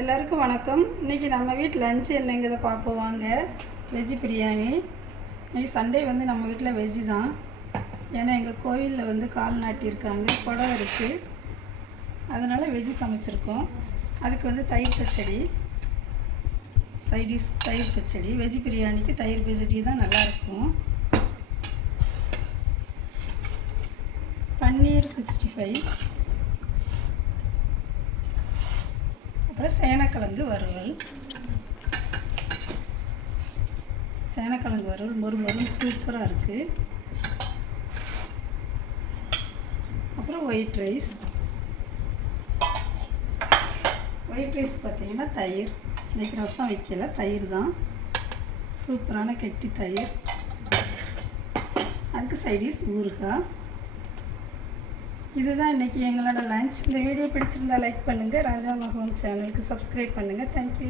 எல்லாருக்கும் வணக்கம். இன்றைக்கி நம்ம வீட்டில் லஞ்சு என்னங்கிறத பார்ப்போம் வாங்க. வெஜ்ஜு பிரியாணி. இன்றைக்கி சண்டே நம்ம வீட்டில் வெஜ்ஜு தான். ஏன்னா எங்கள் கோவிலில் கால் நாட்டியிருக்காங்க, குடம் இருக்குது, அதனால் வெஜ்ஜு சமைச்சிருக்கோம். அதுக்கு தயிர் பச்சடி, சைடிஷ் தயிர் பச்சடி. வெஜ்ஜு பிரியாணிக்கு தயிர் பச்சடி தான் நல்லாயிருக்கும். பன்னீர் 65, அப்புறம் சேனக்கிழங்கு வறுவல். சேனக்கிழங்கு வறுவல் மொறு சூப்பராக இருக்குது. அப்புறம் ஒயிட் ரைஸ். ஒயிட் ரைஸ் பார்த்தீங்கன்னா தயிர். இன்றைக்கி ரசம் வைக்கல, தயிர் தான், சூப்பரான கெட்டி தயிர். அதுக்கு சைடிஷ் ஊறுகாய். இதுதான் இன்றைக்கி எங்களோட லஞ்ச். இந்த வீடியோ பிடிச்சிருந்தா லைக் பண்ணுங்கள். ராஜா மகோன் சேனலுக்கு சப்ஸ்கிரைப் பண்ணுங்கள். தேங்க்யூ.